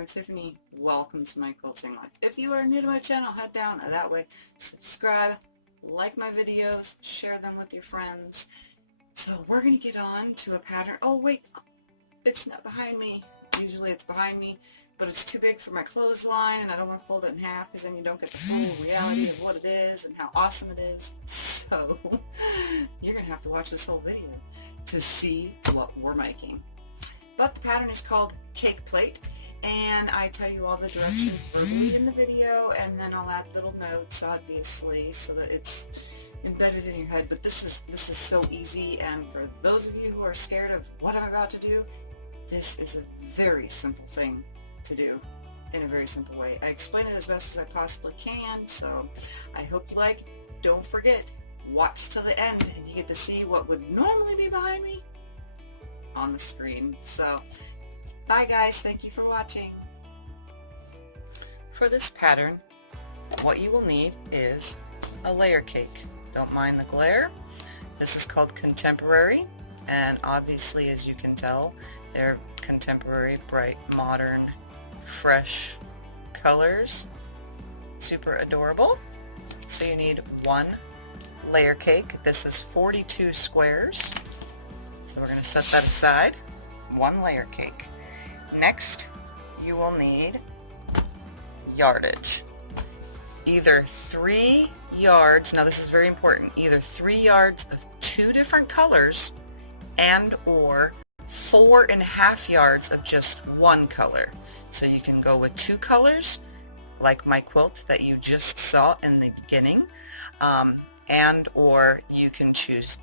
I'm Tiffany. Welcome to my quilting life. If you are new to my channel, head down that way, subscribe, like my videos, share them with your friends. So we're going to get on to a pattern. Oh wait, it's not behind me. Usually it's behind me, but it's too big for my clothesline and I don't want to fold it in half because then you don't get the full reality of what it is and how awesome it is. So you're going to have to watch this whole video to see what we're making. But the pattern is called Cake Plate, and I tell you all the directions verbally in the video, and then I'll add little notes, obviously, so that it's embedded in your head. But this is so easy, and for those of you who are scared of what I'm about to do, this is a very simple thing to do in a very simple way. I explain it as best as I possibly can, so I hope you like it. Don't forget, watch till the end, and you get to see what would normally be behind me on the screen. So bye guys, thank you for watching. For this pattern, what you will need is a layer cake. Don't mind the glare. This is called Contemporary, and obviously, as you can tell, they're contemporary, bright, modern, fresh colors. Super adorable. So you need one layer cake. This is 42 squares. So we're going to set that aside. One layer cake. Next, you will need yardage. Either 3 yards, now this is very important, either 3 yards of 2 different colors and or 4.5 yards of just one color. So you can go with 2 colors, like my quilt that you just saw in the beginning, and or you can choose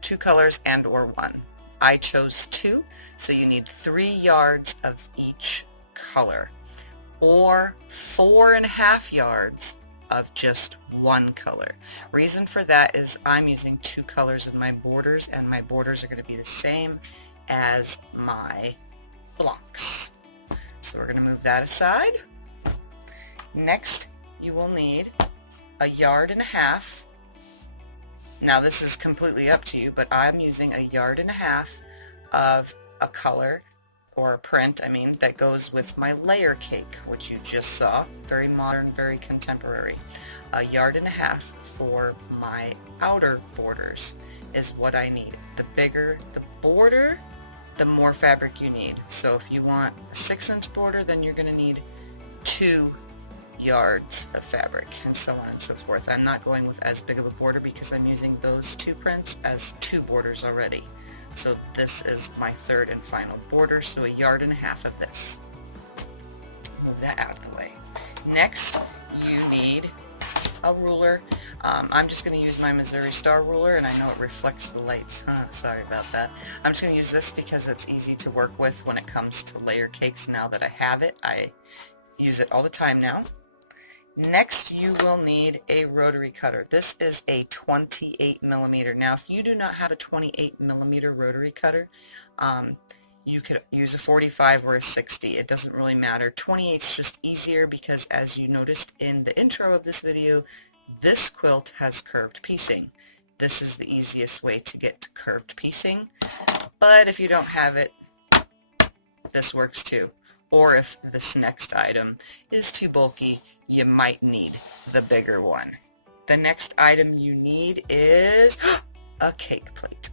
2 colors and or 1. I chose 2, so you need 3 yards of each color, or 4.5 yards of just one color. Reason for that is I'm using 2 colors in my borders, and my borders are going to be the same as my blocks. So we're going to move that aside. Next, you will need 1.5 yards. Now this is completely up to you, but I'm using 1.5 yards of a color, or a print, I mean, that goes with my layer cake, which you just saw. Very modern, very contemporary. 1.5 yards for my outer borders is what I need. The bigger the border, the more fabric you need. So if you want a 6-inch border, then you're going to need 2 yards of fabric, and so on and so forth. I'm not going with as big of a border because I'm using those 2 prints as 2 borders already. So this is my 3rd and final border, so 1.5 yards of this. Move that out of the way. Next, you need a ruler. I'm just going to use my Missouri Star ruler, and I know it reflects the lights. Sorry about that. I'm just going to use this because it's easy to work with when it comes to layer cakes. Now that I have it, I use it all the time now. Next, you will need a rotary cutter. This is a 28mm. Now, if you do not have a 28mm rotary cutter, you could use a 45 or a 60. It doesn't really matter. 28 is just easier because, as you noticed in the intro of this video, this quilt has curved piecing. This is the easiest way to get to curved piecing, but if you don't have it, this works too. Or if this next item is too bulky, you might need the bigger one. The next item you need is a cake plate.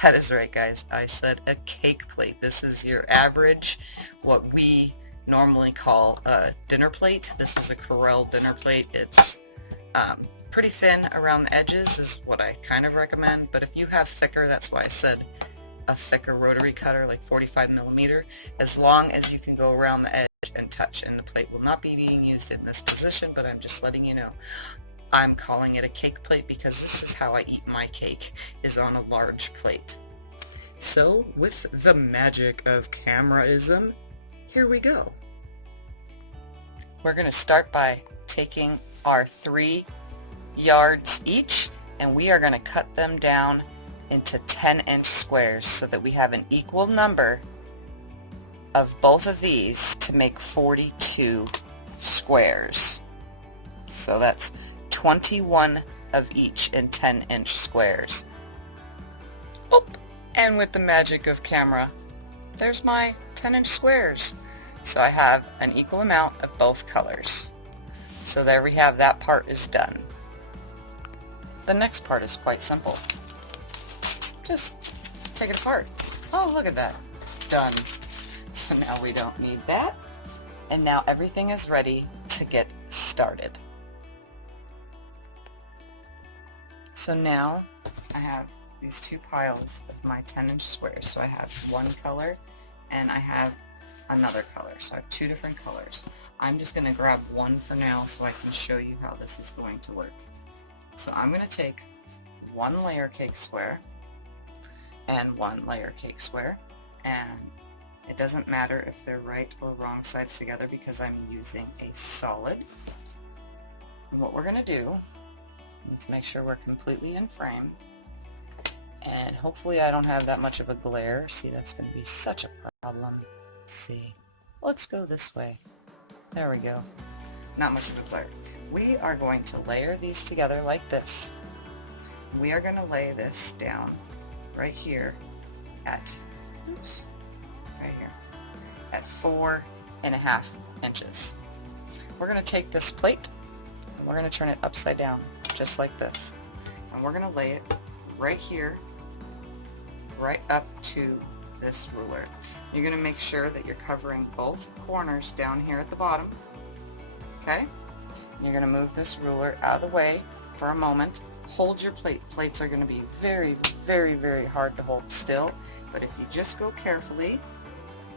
That is right, guys. I said a cake plate. This is your average, what we normally call a dinner plate. This is a Corel dinner plate. It's pretty thin around the edges is what I kind of recommend, but if you have thicker, that's why I said a thicker rotary cutter, like 45mm, as long as you can go around the edge and touch, and the plate will not be being used in this position, but I'm just letting you know. I'm calling it a cake plate because this is how I eat my cake, is on a large plate. So with the magic of cameraism, here we go. We're going to start by taking our 3 yards each, and we are going to cut them down into 10-inch squares so that we have an equal number of both of these to make 42 squares. So that's 21 of each in 10-inch squares. Oh, and with the magic of camera, there's my 10-inch squares. So I have an equal amount of both colors. So there we have, that part is done. The next part is quite simple. Just take it apart. Oh, look at that. Done. So now we don't need that. And now everything is ready to get started. So now I have these two piles of my 10-inch squares. So I have one color and I have another color. So I have two different colors. I'm just going to grab one for now so I can show you how this is going to work. So I'm going to take one layer cake square and one layer cake square, and it doesn't matter if they're right or wrong sides together because I'm using a solid. And what we're going to do is make sure we're completely in frame, and hopefully I don't have that much of a glare. See, that's going to be such a problem. Let's see. Let's go this way. There we go. Not much of a glare. We are going to layer these together like this. We are going to lay this down right here at, oops, right here, at 4.5 inches. We're going to take this plate and we're going to turn it upside down, just like this. And we're going to lay it right here, right up to this ruler. You're going to make sure that you're covering both corners down here at the bottom. Okay? You're going to move this ruler out of the way for a moment. Hold your plate. Plates are going to be very, very, very hard to hold still, but if you just go carefully,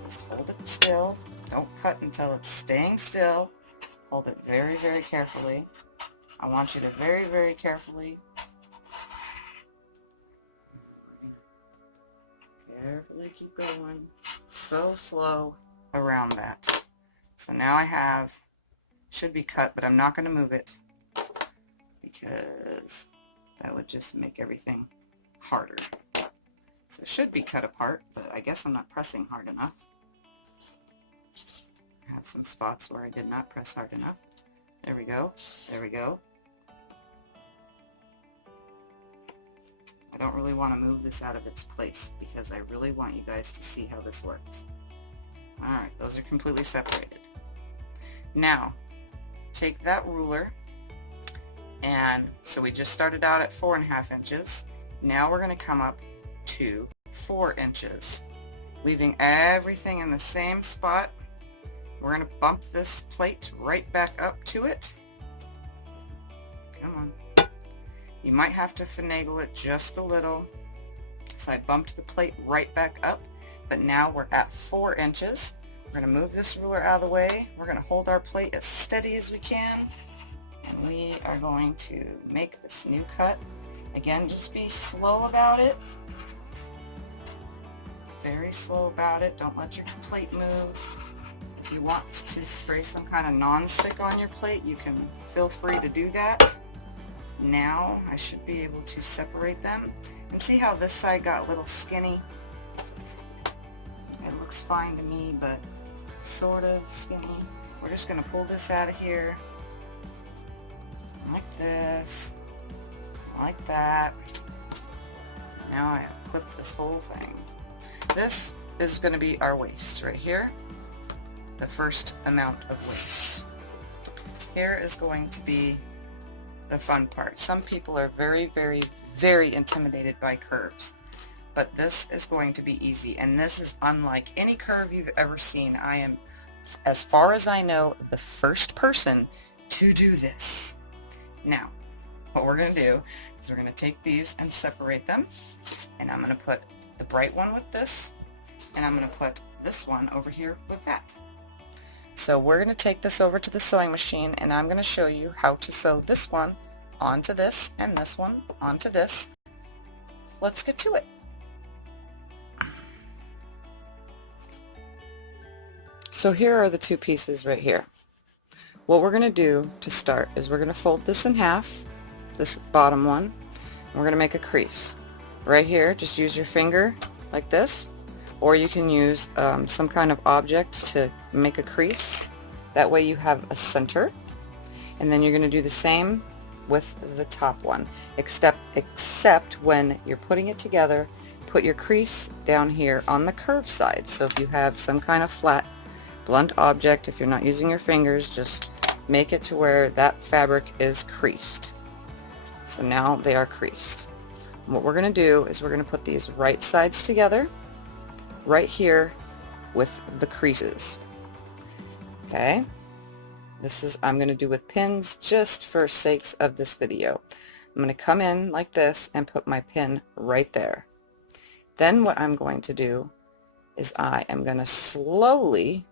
just hold it still. Don't cut until it's staying still. Hold it very, very carefully. I want you to very, very carefully keep going, so slow around that. So now I have, should be cut, but I'm not going to move it because that would just make everything harder. So it should be cut apart, but I guess I'm not pressing hard enough. I have some spots where I did not press hard enough. There we go. There we go. I don't really want to move this out of its place because I really want you guys to see how this works. Alright, those are completely separated. Now, take that ruler, and so we just started out at 4.5 inches. Now we're going to come up to 4 inches, leaving everything in the same spot. We're going to bump this plate right back up to it. Come on. You might have to finagle it just a little. So I bumped the plate right back up, but now we're at 4 inches. We're going to move this ruler out of the way. We're going to hold our plate as steady as we can, and we are going to make this new cut. Again, just be slow about it. Very slow about it. Don't let your plate move. If you want to spray some kind of non-stick on your plate, you can feel free to do that. Now I should be able to separate them, and see how this side got a little skinny. It looks fine to me, but sort of skinny. We're just going to pull this out of here like this, like that. Now I have clipped this whole thing. This is going to be our waist right here, the first amount of waist. Here is going to be the fun part. Some people are very, very, very intimidated by curves, but this is going to be easy, and this is unlike any curve you've ever seen. I am, as far as I know, the first person to do this. Now, what we're going to do is we're going to take these and separate them, and I'm going to put the bright one with this, and I'm going to put this one over here with that. So we're going to take this over to the sewing machine, and I'm going to show you how to sew this one onto this and this one onto this. Let's get to it. So here are the two pieces right here. What we're going to do to start is we're going to fold this in half, this bottom one, and we're going to make a crease. Right here, just use your finger like this, or you can use some kind of object to make a crease. That way you have a center. And then you're going to do the same with the top one, except when you're putting it together, put your crease down here on the curved side. So if you have some kind of flat blunt object, if you're not using your fingers, just make it to where that fabric is creased. So now they are creased. And what we're going to do is we're going to put these right sides together right here with the creases. Okay, this is I'm going to do with pins just for sakes of this video. I'm going to come in like this and put my pin right there. Then what I'm going to do is I am going to slowly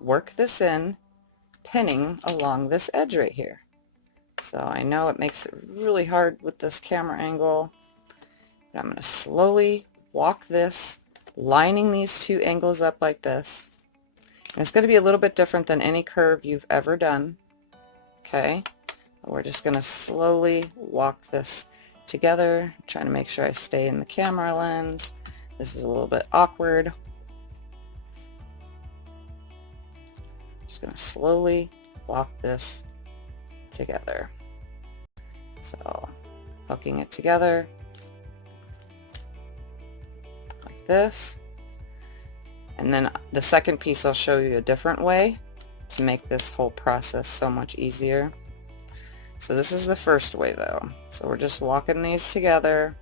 work this in, pinning along this edge right here. So I know it makes it really hard with this camera angle, but I'm going to slowly walk this, lining these two angles up like this. And it's going to be a little bit different than any curve you've ever done. Okay, we're just going to slowly walk this together, trying to make sure I stay in the camera lens. This is a little bit awkward. Just going to slowly walk this together. So hooking it together like this. And then the second piece I'll show you a different way to make this whole process so much easier. So this is the first way though. So we're just walking these together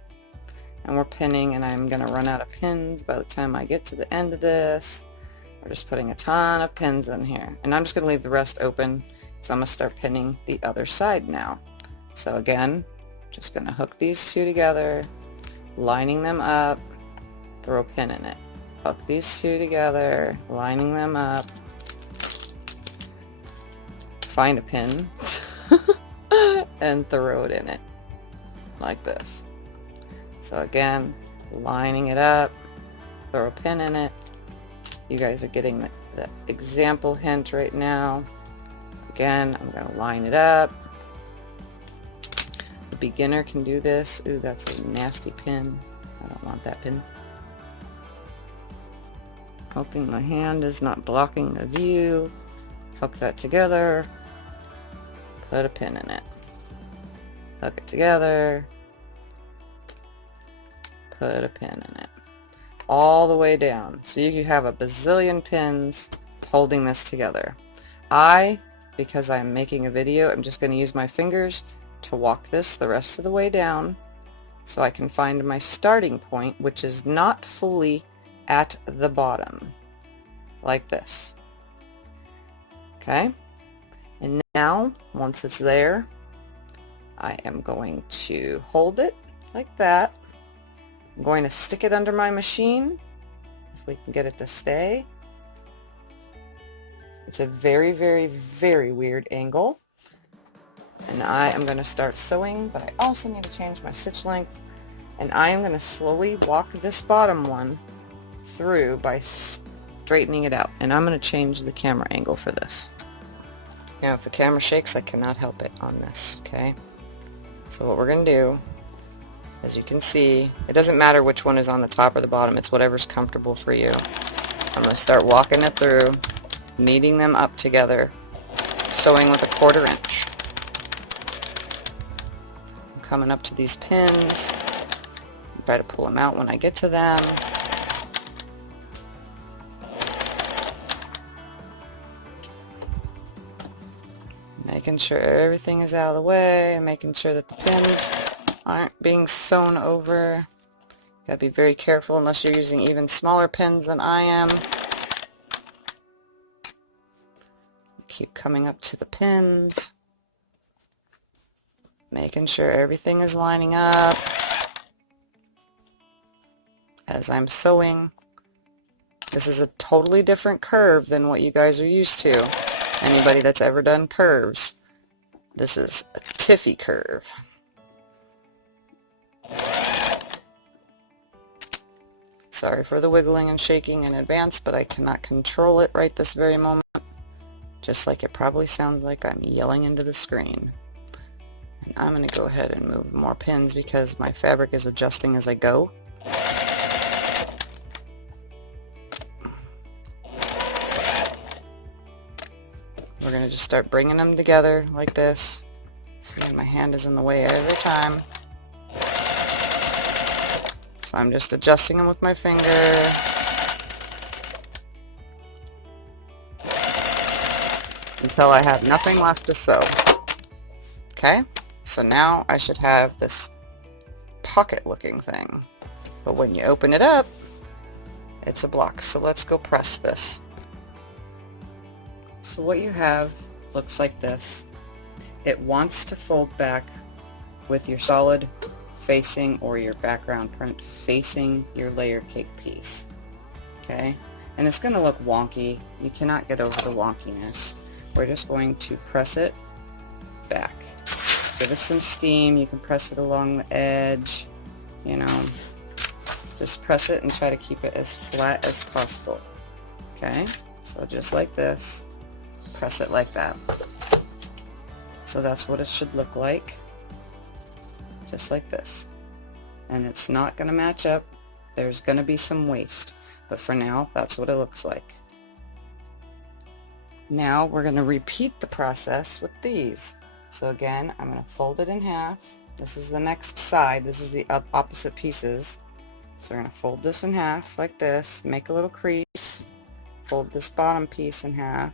and we're pinning, and I'm going to run out of pins by the time I get to the end of this. We're just putting a ton of pins in here, and I'm just going to leave the rest open, so I'm going to start pinning the other side now. So again, just going to hook these two together, lining them up, throw a pin in it. Hook these two together, lining them up, find a pin, and throw it in it, like this. So again, lining it up, throw a pin in it. You guys are getting the example hint right now. Again, I'm going to line it up. The beginner can do this. Ooh, that's a nasty pin. I don't want that pin. Hoping my hand is not blocking the view. Hook that together. Put a pin in it. Hook it together. Put a pin in it. All the way down. So you have a bazillion pins holding this together. Because I'm making a video, I'm just going to use my fingers to walk this the rest of the way down so I can find my starting point, which is not fully at the bottom, like this. Okay? And now, once it's there, I am going to hold it like that. I'm going to stick it under my machine, if we can get it to stay. It's a very, very, very weird angle. And I am going to start sewing, but I also need to change my stitch length. And I am going to slowly walk this bottom one through by straightening it out. And I'm going to change the camera angle for this. Now, if the camera shakes, I cannot help it on this, okay? So what we're going to do, as you can see, it doesn't matter which one is on the top or the bottom, it's whatever's comfortable for you. I'm going to start walking it through, kneading them up together, sewing with a 1/4 inch. I'm coming up to these pins, try to pull them out when I get to them. Making sure everything is out of the way, making sure that the pins aren't being sewn over. Gotta be very careful unless you're using even smaller pins than I am. Keep coming up to the pins, making sure everything is lining up as I'm sewing. This is a totally different curve than what you guys are used to. Anybody that's ever done curves, this is a Tiffy curve. Sorry for the wiggling and shaking in advance, but I cannot control it right this very moment. Just like it probably sounds like I'm yelling into the screen. And I'm going to go ahead and move more pins because my fabric is adjusting as I go. We're going to just start bringing them together like this. See, my hand is in the way every time. So I'm just adjusting them with my finger. until I have nothing left to sew. Okay, so now I should have this pocket looking thing, but when you open it up, it's a block. So let's go press this. So what you have looks like this. It wants to fold back with your solid facing, or your background print facing your layer cake piece. Okay, and it's going to look wonky. You cannot get over the wonkiness. We're just going to press it back. Give it some steam. You can press it along the edge, you know, just press it and try to keep it as flat as possible. Okay, so just like this, press it like that. So that's what it should look like, just like this. And it's not going to match up. There's going to be some waste, but for now, that's what it looks like. Now we're going to repeat the process with these. So again, I'm going to fold it in half. This is the next side. This is the opposite pieces. So we're going to fold this in half like this, make a little crease, fold this bottom piece in half.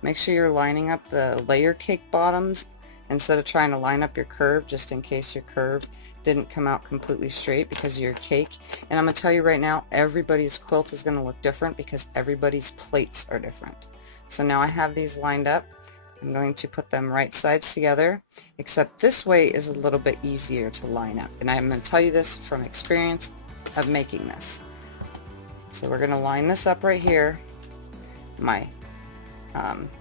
Make sure you're lining up the layer cake bottoms instead of trying to line up your curve, just in case your curve didn't come out completely straight because of your cake. And I'm going to tell you right now, everybody's quilt is going to look different because everybody's plates are different. So now I have these lined up. I'm going to put them right sides together, except this way is a little bit easier to line up. And I'm going to tell you this from experience of making this. So we're going to line this up right here. My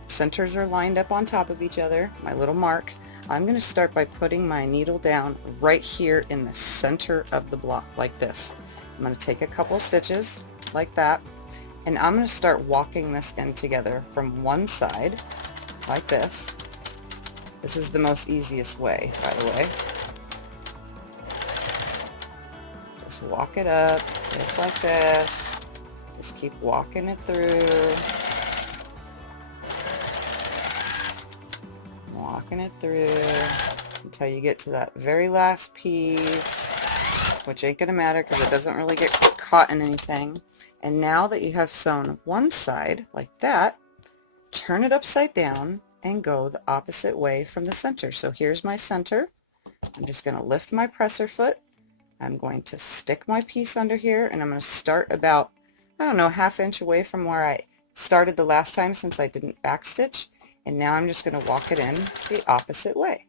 centers are lined up on top of each other, my little mark. I'm going to start by putting my needle down right here in the center of the block like this. I'm going to take a couple of stitches like that, and I'm going to start walking this end together from one side like this. This is the most easiest way, by the way. Just walk it up just like this. Just keep walking it through. Walking it through until you get to that very last piece, which ain't gonna matter because it doesn't really get caught in anything. And now that you have sewn one side like that, turn it upside down and go the opposite way from the center. So here's my center. I'm just going to lift my presser foot. I'm going to stick my piece under here, and I'm going to start about, I don't know, ½ inch away from where I started the last time since I didn't backstitch. And now I'm just going to walk it in the opposite way.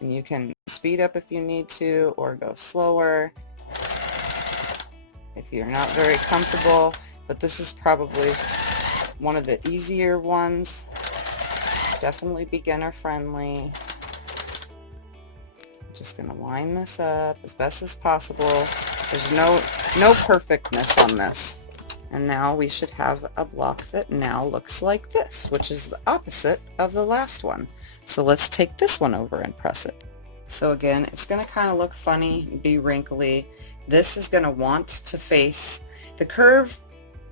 And you can speed up if you need to, or go slower if you're not very comfortable, but this is probably one of the easier ones. Definitely beginner friendly. Just going to line this up as best as possible. There's no perfectness on this. And now we should have a block that now looks like this, which is the opposite of the last one. So let's take this one over and press it. So again, it's going to kind of look funny, be wrinkly. This is going to want to face, the curve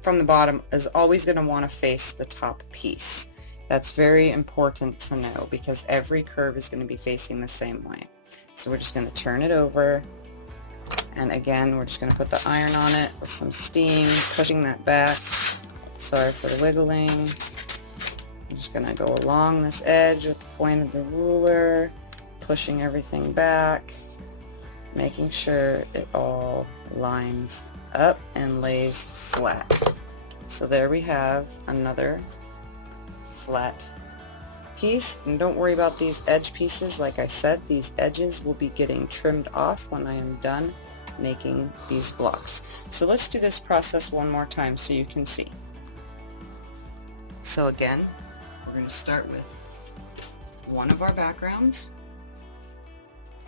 from the bottom is always going to want to face the top piece. That's very important to know because every curve is going to be facing the same way. So we're just going to turn it over. And again, we're just going to put the iron on it with some steam, pushing that back. Sorry for the wiggling. I'm just going to go along this edge with the point of the ruler, pushing everything back, making sure it all lines up and lays flat. So there we have another flat piece. And don't worry about these edge pieces. Like I said, these edges will be getting trimmed off when I am done making these blocks. So let's do this process one more time so you can see. So again, we're going to start with one of our backgrounds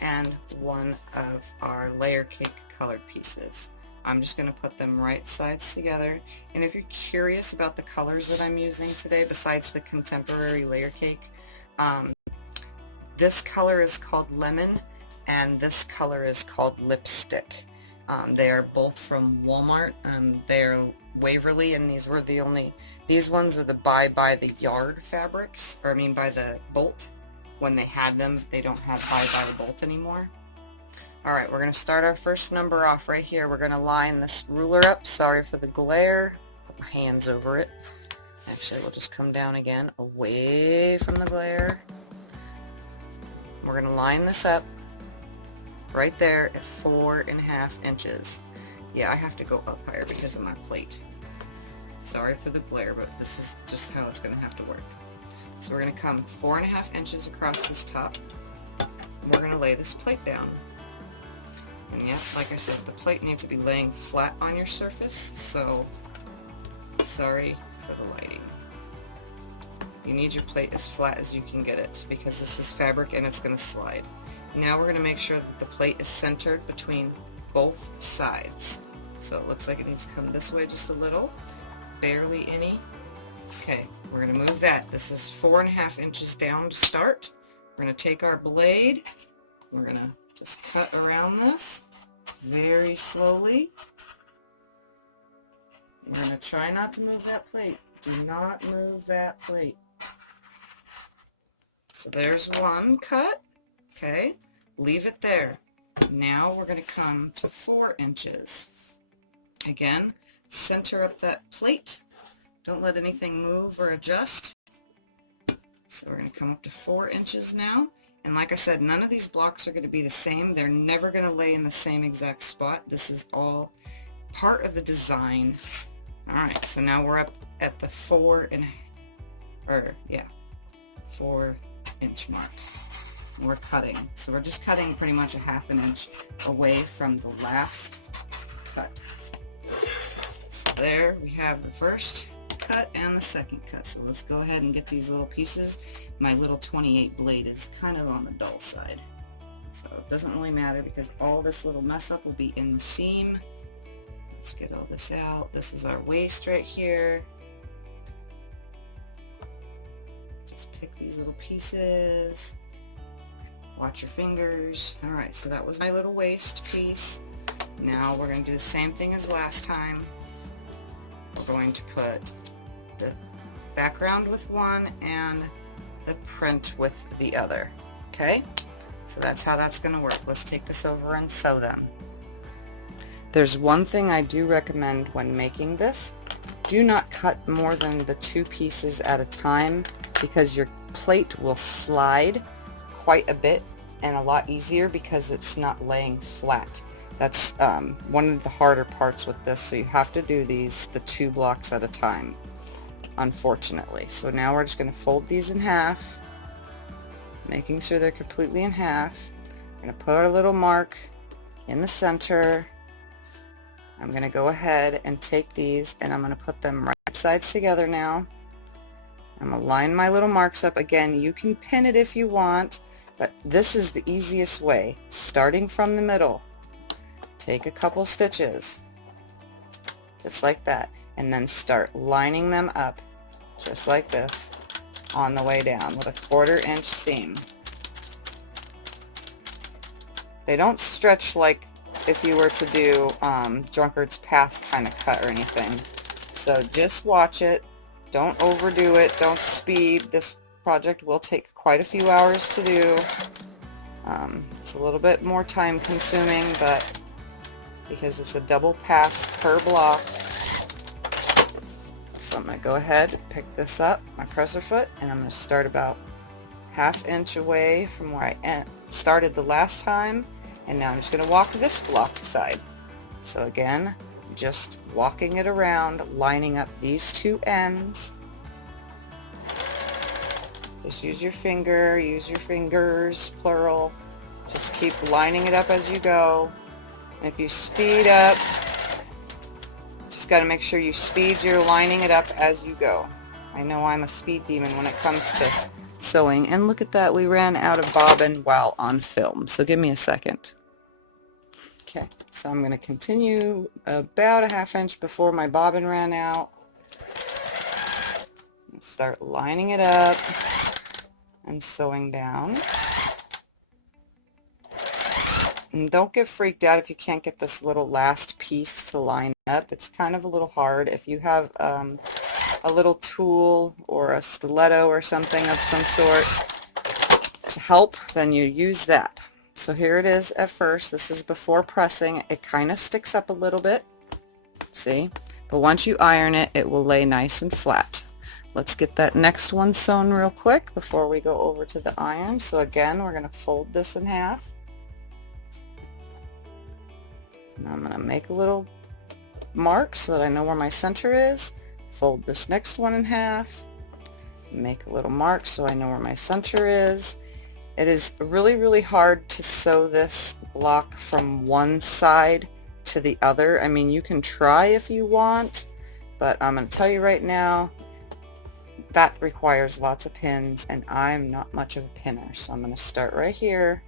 and one of our layer cake colored pieces. I'm just going to put them right sides together. And if you're curious about the colors that I'm using today, besides the contemporary layer cake, this color is called lemon and this color is called lipstick. They are both from Walmart. They're Waverly, and these ones are the buy by the yard fabrics, or I mean by the bolt. When they had them, they don't have buy by the bolt anymore. Alright, we're going to start our first number off right here. We're going to line this ruler up. Sorry for the glare. Put my hands over it. Actually, we'll just come down again, away from the glare. We're going to line this up right there at 4.5 inches. Yeah, I have to go up higher because of my plate. Sorry for the glare, but this is just how it's going to have to work. So we're going to come 4.5 inches across this top. We're going to lay this plate down. And yeah, like I said, the plate needs to be laying flat on your surface, so sorry for the lighting. You need your plate as flat as you can get it because this is fabric and it's going to slide. Now we're going to make sure that the plate is centered between both sides. So it looks like it needs to come this way just a little, barely any. Okay, we're going to move that. This is 4.5 inches down to start. We're going to take our blade, we're going to just cut around this very slowly. We're going to try not to move that plate. Do not move that plate. So there's one cut. Okay, leave it there. Now we're going to come to 4 inches. Again, center up that plate. Don't let anything move or adjust. So we're going to come up to 4 inches now. And like I said, none of these blocks are going to be the same. They're never going to lay in the same exact spot. This is all part of the design. Alright, so now we're up at the 4 inch mark. We're cutting. So we're just cutting pretty much a 1/2 inch away from the last cut. So there we have the first cut and the second cut. So let's go ahead and get these little pieces. My little 28 blade is kind of on the dull side. So it doesn't really matter because all this little mess up will be in the seam. Let's get all this out. This is our waist right here. Just pick these little pieces. Watch your fingers. Alright, so that was my little waist piece. Now we're going to do the same thing as last time. We're going to put the background with one and the print with the other. Okay? So that's how that's going to work. Let's take this over and sew them. There's one thing I do recommend when making this. Do not cut more than the 2 pieces at a time because your plate will slide quite a bit and a lot easier because it's not laying flat. That's one of the harder parts with this, so you have to do the 2 blocks at a time, unfortunately. So now we're just going to fold these in half, making sure they're completely in half. We're going to put our little mark in the center. I'm going to go ahead and take these and I'm going to put them right sides together now. I'm going to line my little marks up. Again, you can pin it if you want, but this is the easiest way. Starting from the middle, take a couple stitches, just like that, and then start lining them up, just like this, on the way down with a 1/4 inch seam. They don't stretch like if you were to do drunkard's path kind of cut or anything. So just watch it. Don't overdo it. Don't speed. This project will take quite a few hours to do. It's a little bit more time consuming, but because it's a double pass per block. So I'm going to go ahead, pick this up, my presser foot, and I'm going to start about 1/2 inch away from where I started the last time. And now I'm just going to walk this block aside. So again, just walking it around, lining up these 2 ends. Just use your finger, use your fingers, plural. Just keep lining it up as you go. And if you speed up, just got to make sure you speed your lining it up as you go. I know I'm a speed demon when it comes to sewing. And look at that, we ran out of bobbin while on film. So give me a second. Okay, so I'm going to continue about a 1/2 inch before my bobbin ran out. Start lining it up and sewing down. And don't get freaked out if you can't get this little last piece to line up. It's kind of a little hard. If you have a little tool or a stiletto or something of some sort to help, then you use that. So here it is at first. This is before pressing. It kind of sticks up a little bit, see? But once you iron it, it will lay nice and flat. Let's get that next one sewn real quick before we go over to the iron. So again, we're going to fold this in half. Now I'm going to make a little mark so that I know where my center is. Fold this next one in half. Make a little mark so I know where my center is. It is really, really hard to sew this block from one side to the other. I mean, you can try if you want, but I'm going to tell you right now, that requires lots of pins, and I'm not much of a pinner. So I'm going to start right here.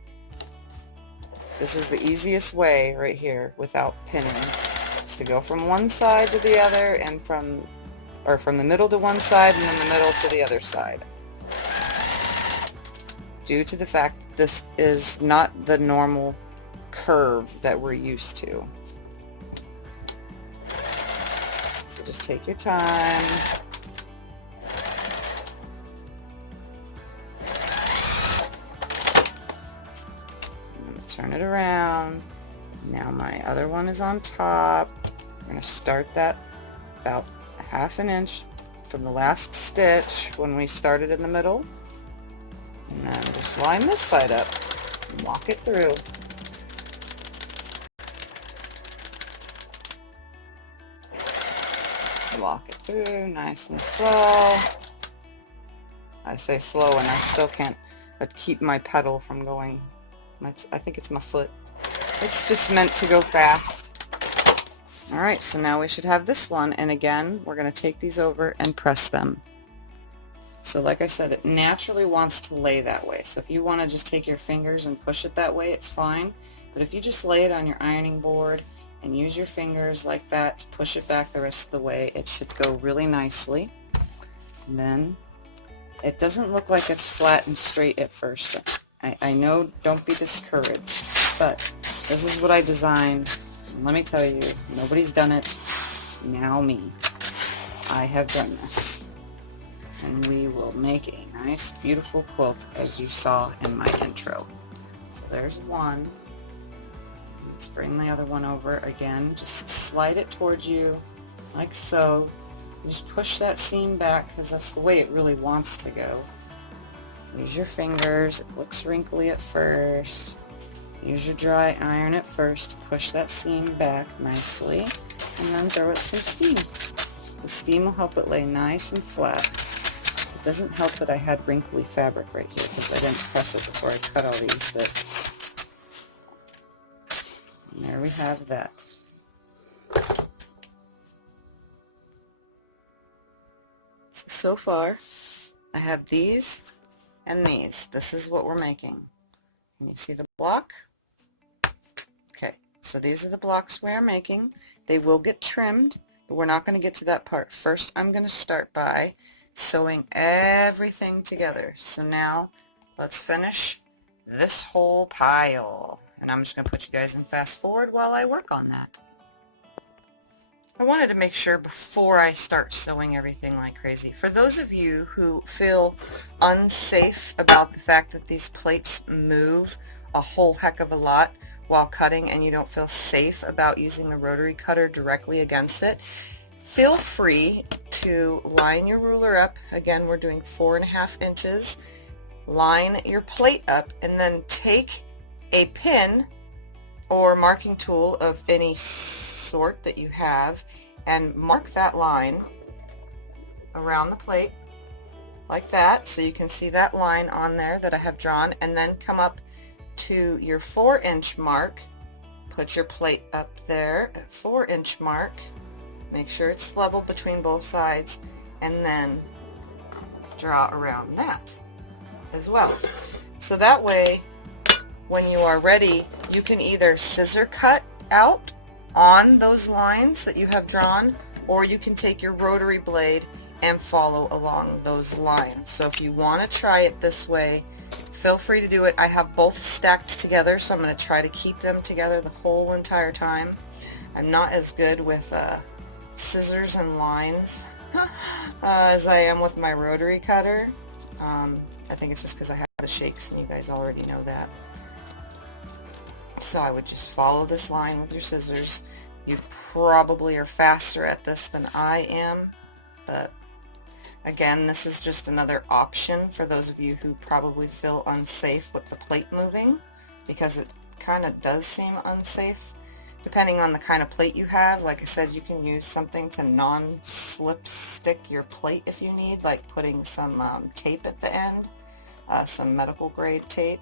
This is the easiest way right here without pinning, is to go from one side to the other, and from the middle to one side and then the middle to the other side. Due to the fact that this is not the normal curve that we're used to. So just take your time. I'm going to turn it around. Now my other one is on top. I'm going to start that about a half an inch from the last stitch when we started in the middle. And then just line this side up and walk it through. Walk it through nice and slow. I say slow and I still can't keep my pedal from going. I think it's my foot. It's just meant to go fast. Alright, so now we should have this one, and again we're going to take these over and press them. So like I said, it naturally wants to lay that way. So if you want to just take your fingers and push it that way, it's fine. But if you just lay it on your ironing board and use your fingers like that to push it back the rest of the way, it should go really nicely. And then it doesn't look like it's flat and straight at first. I know, don't be discouraged, but this is what I designed. And let me tell you, nobody's done it. Now me. I have done this. And we will make a nice, beautiful quilt as you saw in my intro. So there's one. Let's bring the other one over again. Just slide it towards you like so. Just push that seam back because that's the way it really wants to go. Use your fingers. It looks wrinkly at first. Use your dry iron at first to push that seam back nicely, and then throw it some steam. The steam will help it lay nice and flat. It doesn't help that I had wrinkly fabric right here because I didn't press it before I cut all these bits. And there we have that. So far, I have these and these. This is what we're making. Can you see the block? Okay, so these are the blocks we are making. They will get trimmed, but we're not going to get to that part. First, I'm going to start by sewing everything together. So now, let's finish this whole pile. And I'm just going to put you guys in fast forward while I work on that. I wanted to make sure before I start sewing everything like crazy. For those of you who feel unsafe about the fact that these plates move a whole heck of a lot while cutting and you don't feel safe about using the rotary cutter directly against it, feel free to line your ruler up. Again, we're doing 4.5 inches. Line your plate up and then take a pin or marking tool of any sort that you have and mark that line around the plate like that, so you can see that line on there that I have drawn, and then come up to your 4-inch mark, put your plate up there at 4-inch mark, make sure it's level between both sides, and then draw around that as well. So that way, when you are ready, you can either scissor cut out on those lines that you have drawn, or you can take your rotary blade and follow along those lines. So if you want to try it this way, feel free to do it. I have both stacked together, so I'm going to try to keep them together the whole entire time. I'm not as good with scissors and lines as I am with my rotary cutter. I think it's just because I have the shakes, and you guys already know that. So I would just follow this line with your scissors. You probably are faster at this than I am, but again, this is just another option for those of you who probably feel unsafe with the plate moving, because it kind of does seem unsafe. Depending on the kind of plate you have, like I said, you can use something to non-slip stick your plate if you need, like putting some tape at the end, some medical grade tape.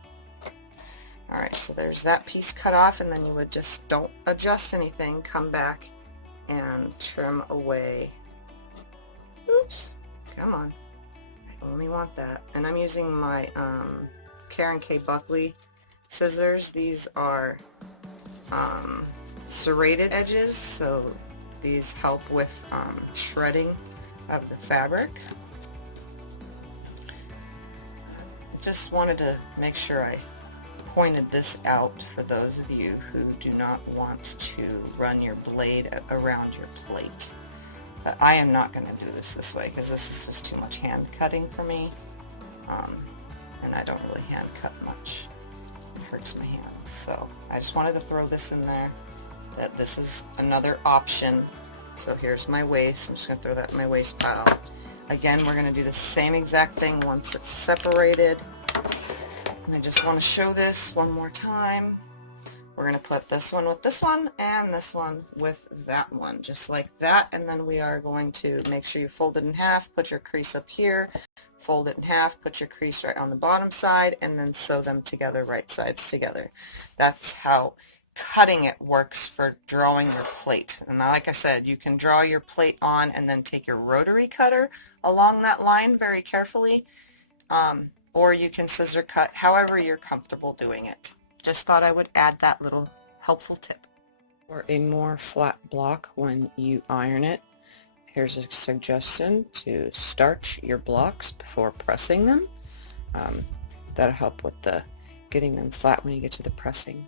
Alright, so there's that piece cut off, and then you would just, don't adjust anything, come back and trim away. Oops, come on. I only want that. And I'm using my Karen K. Buckley scissors. These are serrated edges, so these help with shredding of the fabric. I just wanted to make sure I pointed this out for those of you who do not want to run your blade around your plate. But I am not going to do this way because this is just too much hand cutting for me, and I don't really hand cut much. It hurts my hands. So I just wanted to throw this in there, that this is another option. So here's my waist. I'm just going to throw that in my waste pile. Again, we're going to do the same exact thing once it's separated. And I just want to show this one more time. We're going to put this one with this one and this one with that one, just like that. And then we are going to make sure you fold it in half, put your crease up here, fold it in half, put your crease right on the bottom side, and then sew them together, right sides together. That's how cutting it works for drawing your plate. And like I said, you can draw your plate on and then take your rotary cutter along that line very carefully. Or you can scissor cut, however you're comfortable doing it. Just thought I would add that little helpful tip. For a more flat block when you iron it, here's a suggestion to starch your blocks before pressing them. That'll help with getting them flat when you get to the pressing.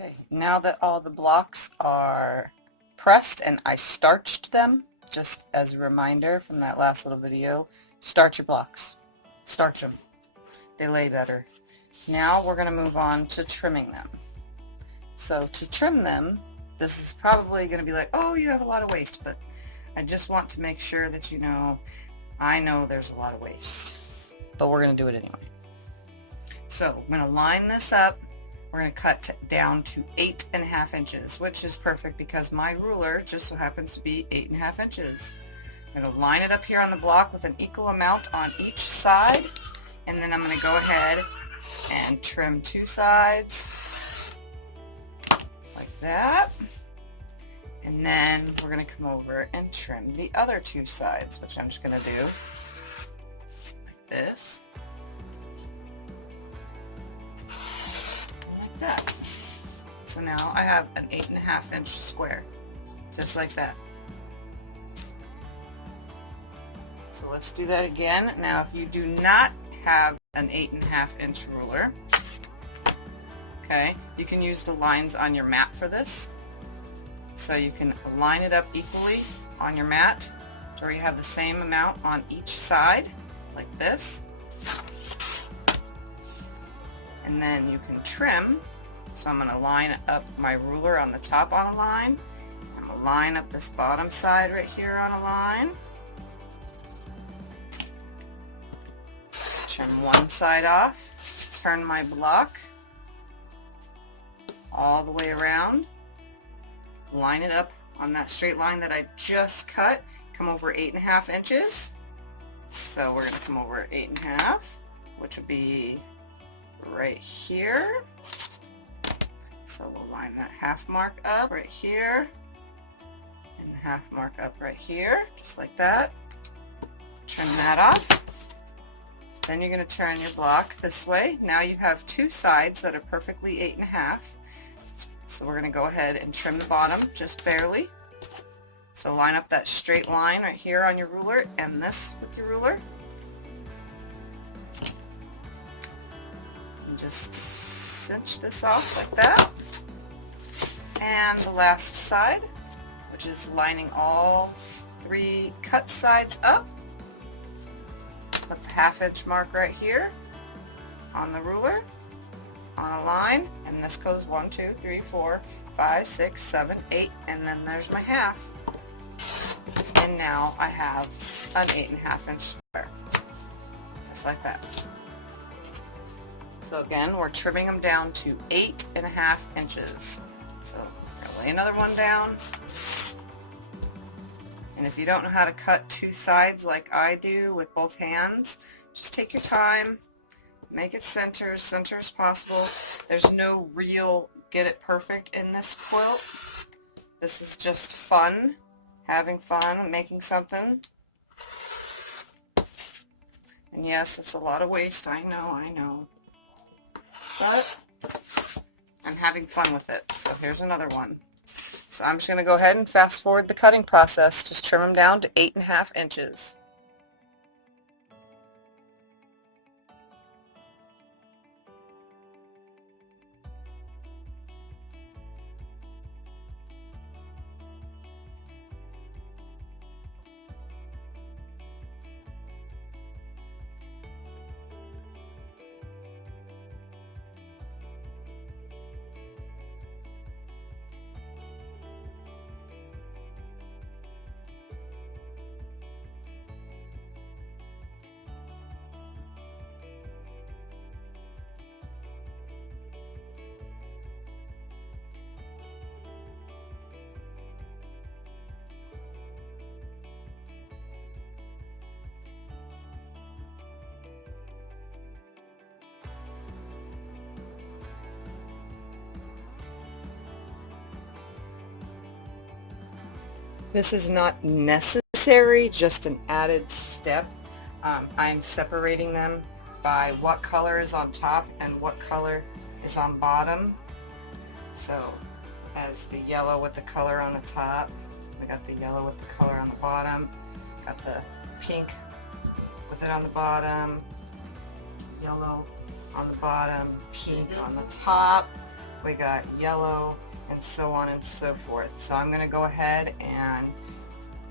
Okay, now that all the blocks are pressed and I starched them, just as a reminder from that last little video, starch your blocks. Starch them. They lay better. Now we're going to move on to trimming them. So to trim them, this is probably going to be like, oh, you have a lot of waste, but I just want to make sure that you know, I know there's a lot of waste, but we're going to do it anyway. So I'm going to line this up. We're going to cut down to 8.5 inches, which is perfect because my ruler just so happens to be 8.5 inches. I'm going to line it up here on the block with an equal amount on each side, and then I'm going to go ahead and trim two sides like that, and then we're going to come over and trim the other two sides, which I'm just going to do like this, like that. So now I have an 8.5 inch square, just like that. So let's do that again. Now if you do not have an 8.5 inch ruler, okay, you can use the lines on your mat for this. So you can line it up equally on your mat to where you have the same amount on each side, like this. And then you can trim. So I'm going to line up my ruler on the top on a line. I'm going to line up this bottom side right here on a line. Trim one side off, turn my block all the way around, line it up on that straight line that I just cut, come over 8.5 inches. So we're going to come over 8.5, which would be right here. So we'll line that half mark up right here, and the half mark up right here, just like that. Trim that off. Then you're going to turn your block this way. Now you have two sides that are perfectly 8.5. So we're going to go ahead and trim the bottom just barely. So line up that straight line right here on your ruler and this with your ruler. And just cinch this off like that. And the last side, which is lining all three cut sides up. Put the half inch mark right here on the ruler on a line, and this goes 1, 2, 3, 4, 5, 6, 7, 8, and then there's my half. And now I have an 8.5 inch square, just like that. So again, we're trimming them down to 8.5 inches. So I'm going to lay another one down. And if you don't know how to cut two sides like I do with both hands, just take your time, make it center as possible. There's no real get it perfect in this quilt. This is just fun, having fun, making something. And yes, it's a lot of waste, I know. But I'm having fun with it. So here's another one. So I'm just going to go ahead and fast forward the cutting process. Just trim them down to 8.5 inches. This is not necessary, just an added step. I'm separating them by what color is on top and what color is on bottom. So as the yellow with the color on the top, we got the yellow with the color on the bottom, got the pink with it on the bottom, yellow on the bottom, pink on the top. we got yellow, and so on and so forth. So I'm going to go ahead and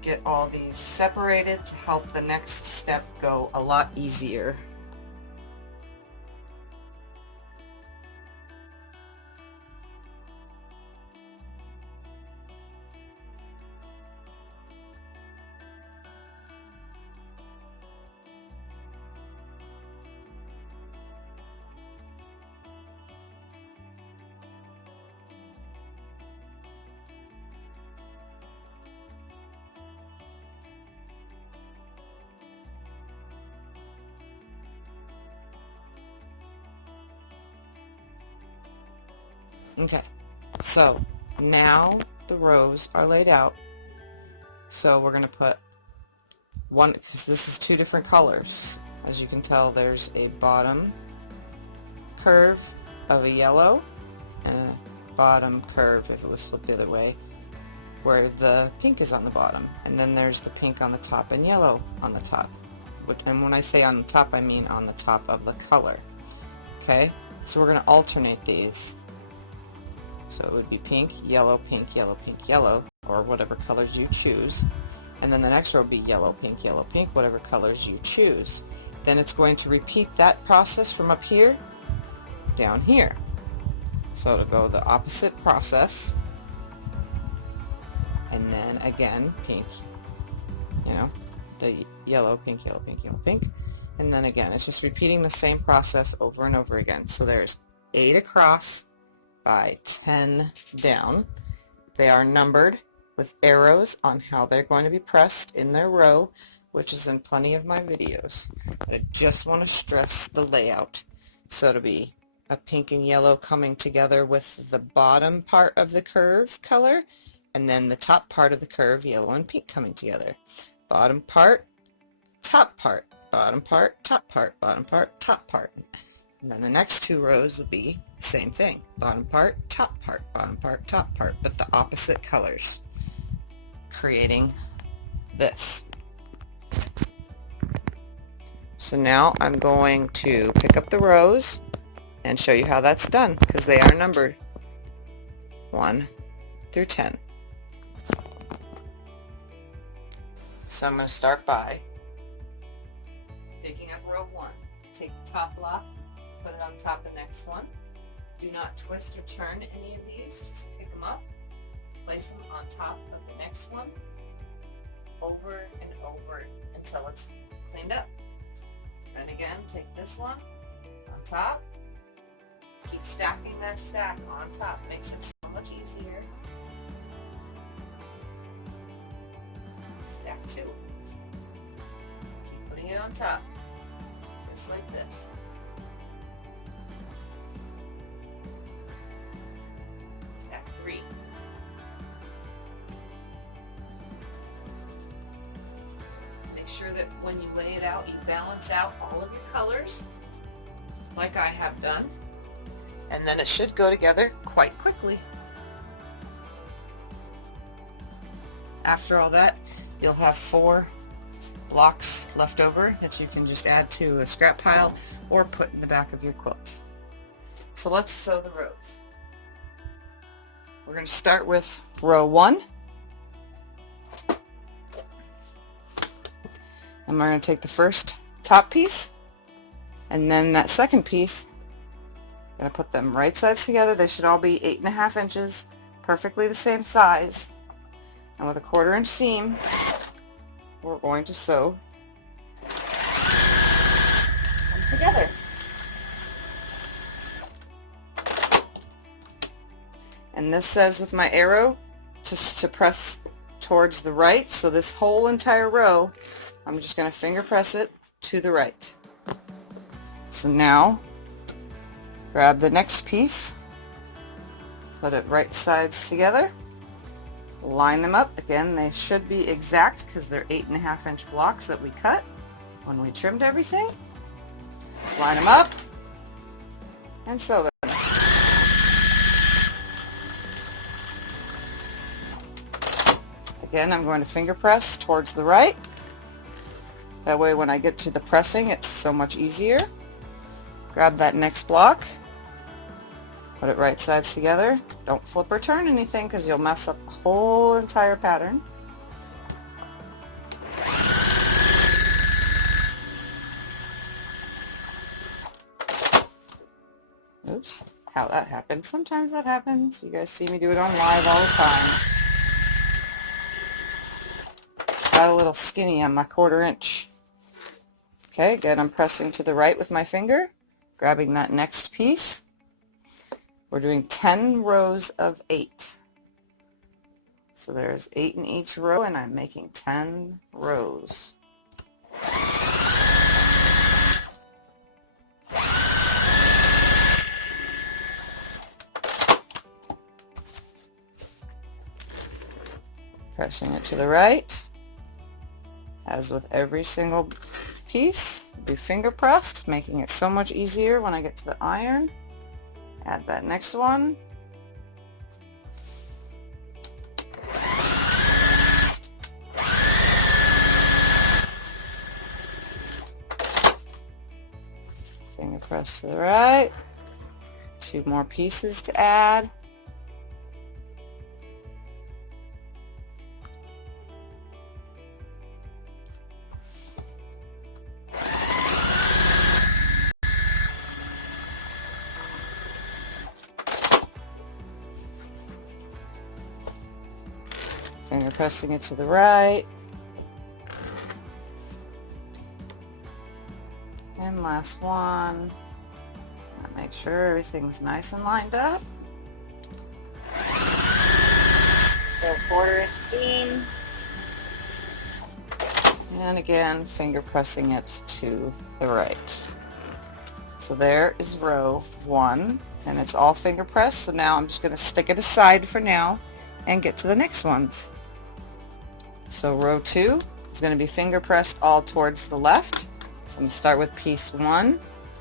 get all these separated to help the next step go a lot easier. Okay, so now the rows are laid out. So we're going to put one, because this is two different colors. As you can tell, there's a bottom curve of a yellow and a bottom curve, if it was flipped the other way, where the pink is on the bottom. And then there's the pink on the top and yellow on the top. And when I say on the top, I mean on the top of the color. Okay, so we're going to alternate these. So it would be pink, yellow, yellow, or whatever colors you choose. And then the next row will be yellow, pink, whatever colors you choose. Then it's going to repeat that process from up here down here. So it'll go the opposite process. And then again, pink, you know, the yellow, pink, yellow, pink. And then again, it's just repeating the same process over and over again. So there's 8 across by 10 down. They are numbered with arrows on how they're going to be pressed in their row, which is in plenty of my videos. But I just want to stress the layout. So it'll be a pink and yellow coming together with the bottom part of the curve color, and then the top part of the curve, yellow and pink, coming together. Bottom part, top part, bottom part, top part, bottom part, top part. And then the next 2 rows would be the same thing. Bottom part, top part, bottom part, top part, but the opposite colors, creating this. So now I'm going to pick up the rows and show you how that's done, because they are numbered 1 through 10. So I'm going to start by picking up row 1. Take the top block, put it on top of the next one. Do not twist or turn any of these, just pick them up, place them on top of the next one, over and over until it's cleaned up. Then again, take this one on top, keep stacking that stack on top, makes it so much easier. Stack 2, keep putting it on top, just like this. Stack 3. Make sure that when you lay it out, you balance out all of your colors, like I have done, and then it should go together quite quickly. After all that, you'll have 4 blocks left over that you can just add to a scrap pile or put in the back of your quilt. So let's sew the rows. We're going to start with row 1. And we're going to take the first top piece, and then that second piece, I'm going to put them right sides together. They should all be 8.5 inches, perfectly the same size. And with a 1/4 inch seam, we're going to sew them together. And this says with my arrow to press towards the right, so this whole entire row, I'm just going to finger press it to the right. So now, grab the next piece, put it right sides together, line them up. Again, they should be exact because they're 8.5 inch blocks that we cut when we trimmed everything. Line them up and sew them. Again, I'm going to finger press towards the right. That way when I get to the pressing, it's so much easier. Grab that next block, Put it right sides together. Don't flip or turn anything because you'll mess up the whole entire pattern. Oops, how that happened. Sometimes that happens. You guys see me do it on live all the time. Got a little skinny on my 1/4 inch. Okay, again, I'm pressing to the right with my finger, grabbing that next piece. We're doing 10 rows of 8. So there's 8 in each row, and I'm making 10 rows. Pressing it to the right. As with every single piece, be finger pressed, making it so much easier when I get to the iron. Add that next one. Finger press to the right. 2 more pieces to add. Finger pressing it to the right. And last one. Make sure everything's nice and lined up. So 1/4 inch seam. And again, finger pressing it to the right. So there is row 1, and it's all finger pressed. So now I'm just going to stick it aside for now and get to the next ones. So row 2 is going to be finger pressed all towards the left. So I'm going to start with piece 1,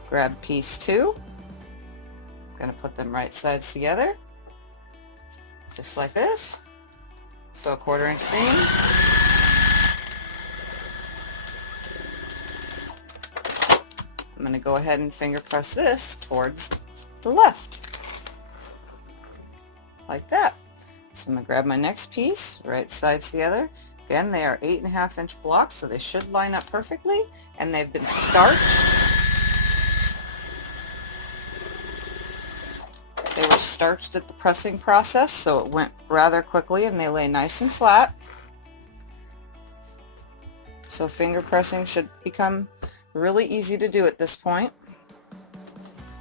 grab piece 2. I'm going to put them right sides together, just like this. So a 1/4 inch seam. I'm going to go ahead and finger press this towards the left, like that. So I'm going to grab my next piece, right sides together. Again, they are 8.5 inch blocks, so they should line up perfectly, and they've been starched. They were starched at the pressing process, so it went rather quickly and they lay nice and flat. So finger pressing should become really easy to do at this point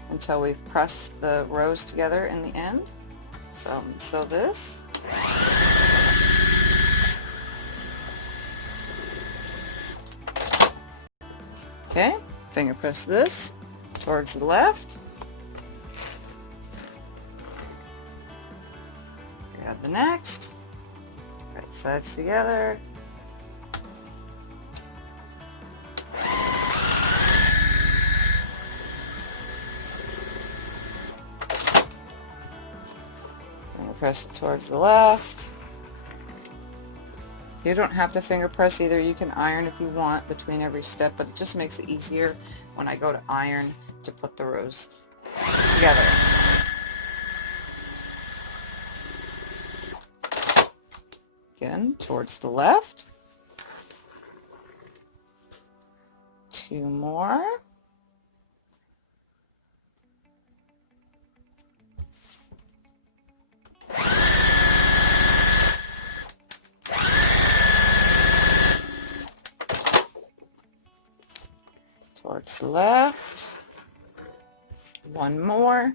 until we press the rows together in the end. So sew this. Okay, finger press this towards the left. Grab the next. Right sides together. Finger press it towards the left. You don't have to finger press either. You can iron if you want between every step, but it just makes it easier when I go to iron to put the rows together. Again, towards the left. 2 more. Towards the left. 1 more.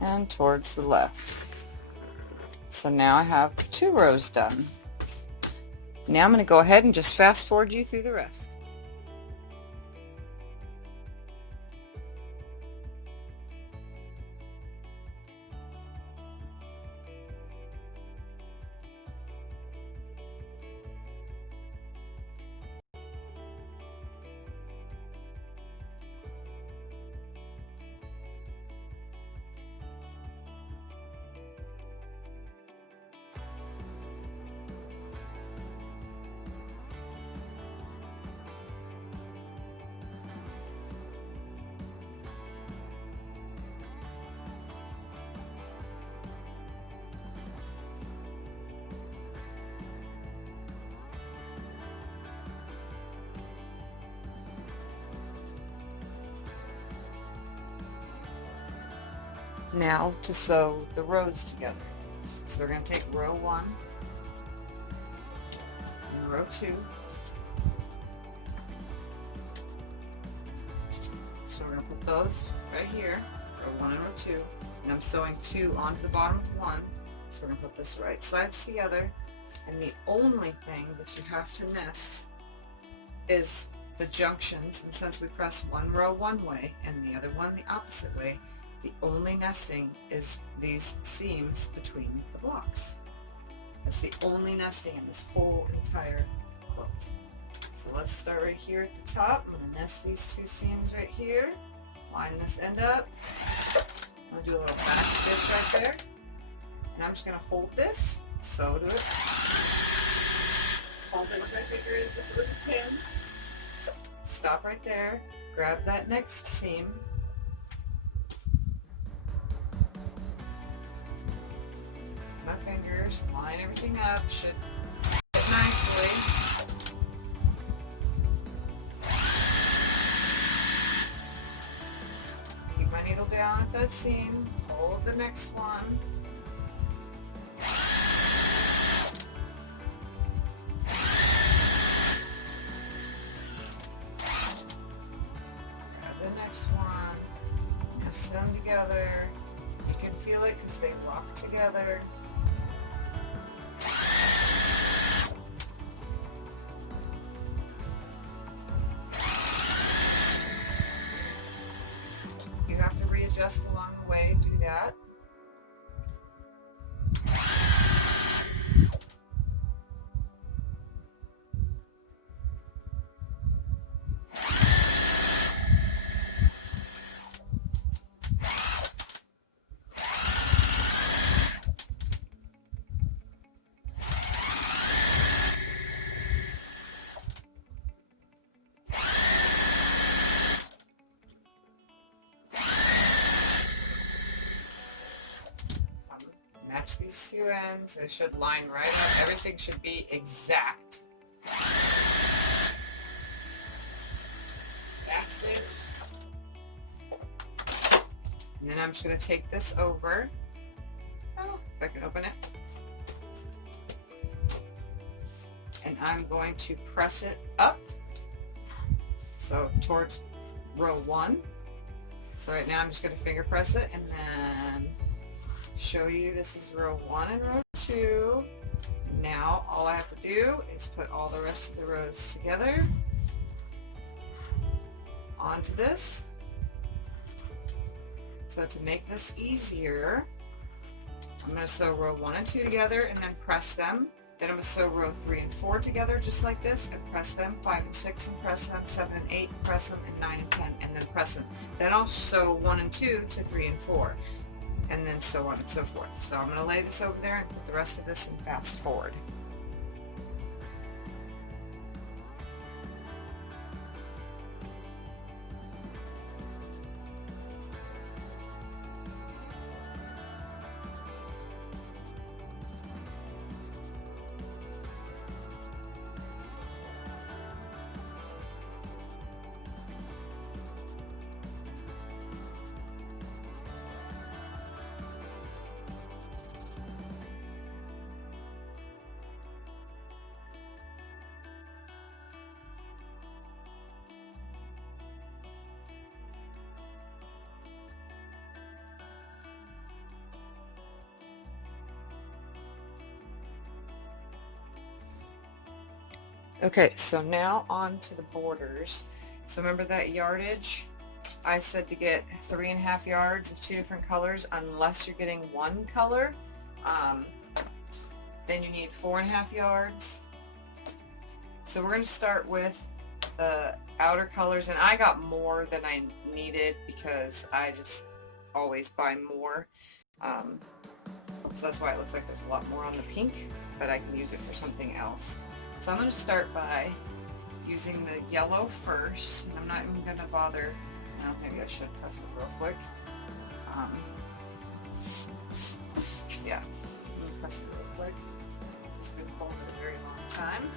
And towards the left. So now I have 2 rows done. Now I'm going to go ahead and just fast forward you through the rest. Now to sew the rows together. So we're going to take row 1 and row 2. So we're going to put those right here, row 1 and row 2, and I'm sewing 2 onto the bottom of 1. So we're going to put this right sides together, and the only thing that you have to nest is the junctions, and since we press one row one way and the other one the opposite way, the only nesting is these seams between the blocks. That's the only nesting in this whole entire quilt. So let's start right here at the top. I'm going to nest these 2 seams right here, line this end up. I'm going to do a little back stitch right there, and I'm just going to hold this, sew to it, hold it with my fingers with a pin, stop right there, grab that next seam, my fingers, line everything up, should fit nicely. Keep my needle down at that seam, hold the next one, grab the next one, nest them together. You can feel it because they lock together. You have to readjust along the way, do that. Match these 2 ends. They should line right up. Everything should be exact. Back stitch. And then I'm just going to take this over. Oh, if I can open it. And I'm going to press it up. So towards row 1. So right now I'm just going to finger press it and then show you this is row 1 and row 2. And now all I have to do is put all the rest of the rows together onto this. So to make this easier, I'm going to sew row 1 and 2 together and then press them. Then I'm going to sew row 3 and 4 together just like this and press them, 5 and 6 and press them, 7 and 8 and press them, and 9 and 10 and then press them. Then I'll sew 1 and 2 to 3 and 4. And then so on and so forth. So I'm going to lay this over there and put the rest of this in fast forward. Okay, so now on to the borders. So remember that yardage? I said to get 3.5 yards of 2 different colors unless you're getting one color. Then you need 4.5 yards. So we're going to start with the outer colors, and I got more than I needed because I just always buy more. So that's why it looks like there's a lot more on the pink, but I can use it for something else. So I'm going to start by using the yellow first, and I'm not even going to bother, well, maybe I should press it real quick. Yeah, let me press it real quick. It's been folded a very long time.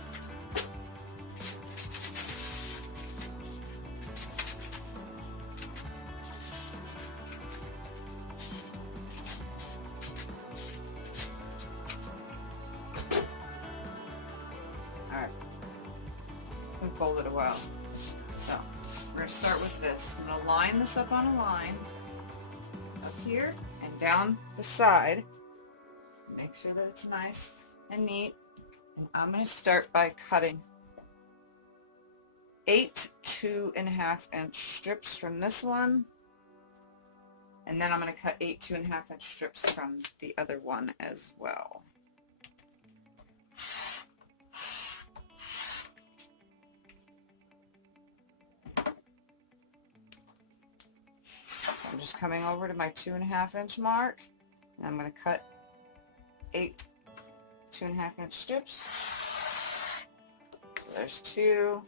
fold it a while. So we're going to start with this. I'm going to line this up on a line up here and down the side. Make sure that it's nice and neat. And I'm going to start by cutting 8 2.5-inch strips from this one. And then I'm going to cut 8 2.5-inch strips from the other one as well. So I'm just coming over to my 2.5-inch mark, and I'm going to cut 8 2.5-inch strips. So there's 2.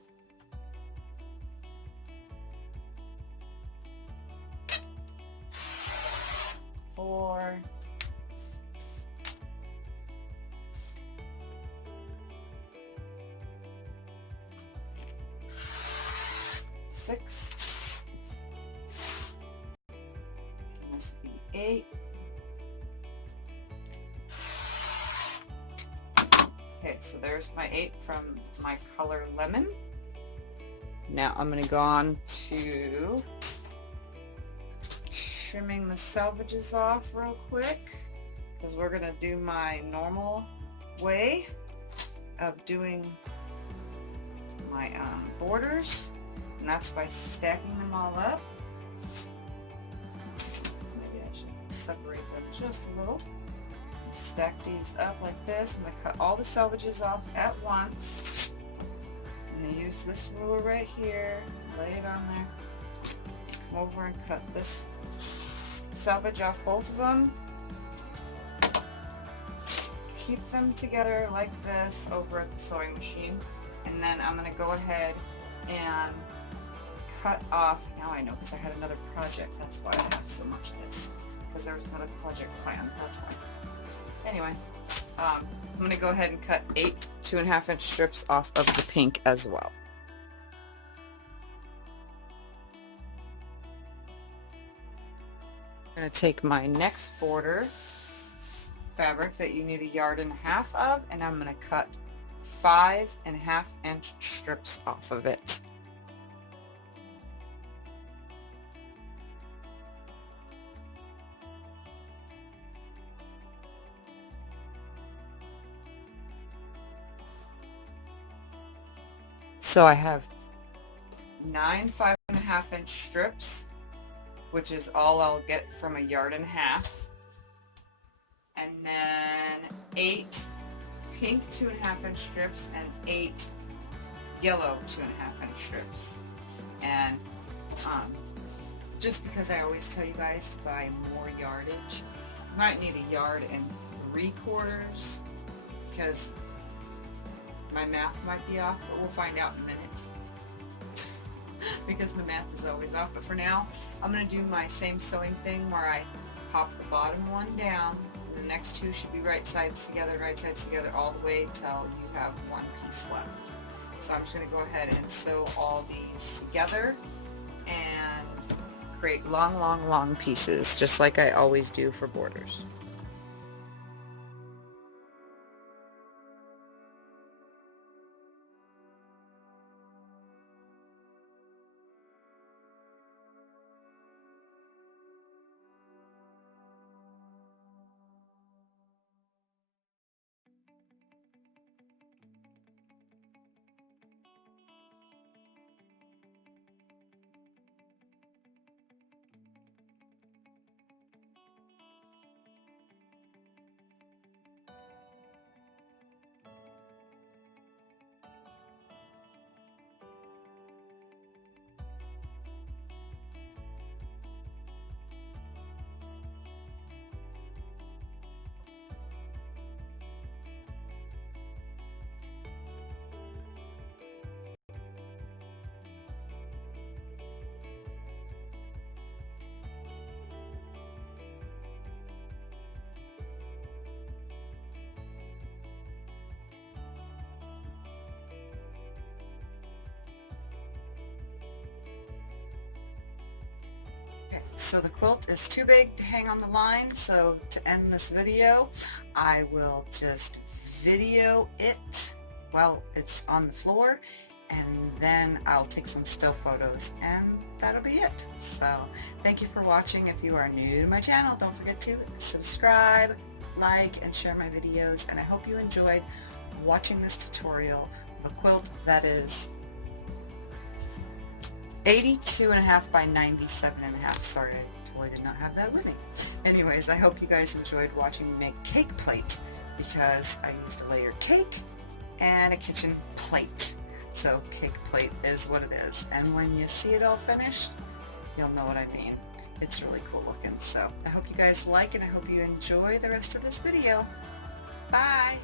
4, 6, and this would be 8. Okay, so there's my 8 from my color lemon. Now I'm going to go on to trimming the selvages off real quick, because we're going to do my normal way of doing my borders, and that's by stacking them all up. Maybe I should separate them just a little. Stack these up like this. I'm going to cut all the selvages off at once. I'm going to use this ruler right here, lay it on there, come over and cut this selvage off both of them. Keep them together like this over at the sewing machine, and then I'm going to go ahead and cut off. Now I know, because I had another project. That's why I have so much of this, because there was another project planned. That's why. Anyway, I'm going to go ahead and cut 8 2.5-inch strips off of the pink as well. I'm going to take my next border fabric that you need 1.5 yards of, and I'm going to cut 5.5-inch strips off of it. So I have 9 5.5-inch strips, which is all I'll get from 1.5 yards, and then 8 pink 2.5-inch strips and 8 yellow 2.5-inch strips. And just because I always tell you guys to buy more yardage, you might need 1 3/4 yards, because my math might be off, but we'll find out in a minute. Because my math is always off. But for now, I'm going to do my same sewing thing where I pop the bottom one down. The next 2 should be right sides together, all the way till you have 1 piece left. So I'm just going to go ahead and sew all these together and create long, long, long pieces, just like I always do for borders. So the quilt is too big to hang on the line, so to end this video, I will just video it while it's on the floor, and then I'll take some still photos, and that'll be it. So thank you for watching. If you are new to my channel, don't forget to subscribe, like, and share my videos, and I hope you enjoyed watching this tutorial of a quilt that is 82.5 by 97.5. Sorry, I totally did not have that with me. Anyways, I hope you guys enjoyed watching me make cake plate, because I used a layered cake and a kitchen plate. So cake plate is what it is, and when you see it all finished, you'll know what I mean. It's really cool looking. So I hope you guys like, and I hope you enjoy the rest of this video. Bye!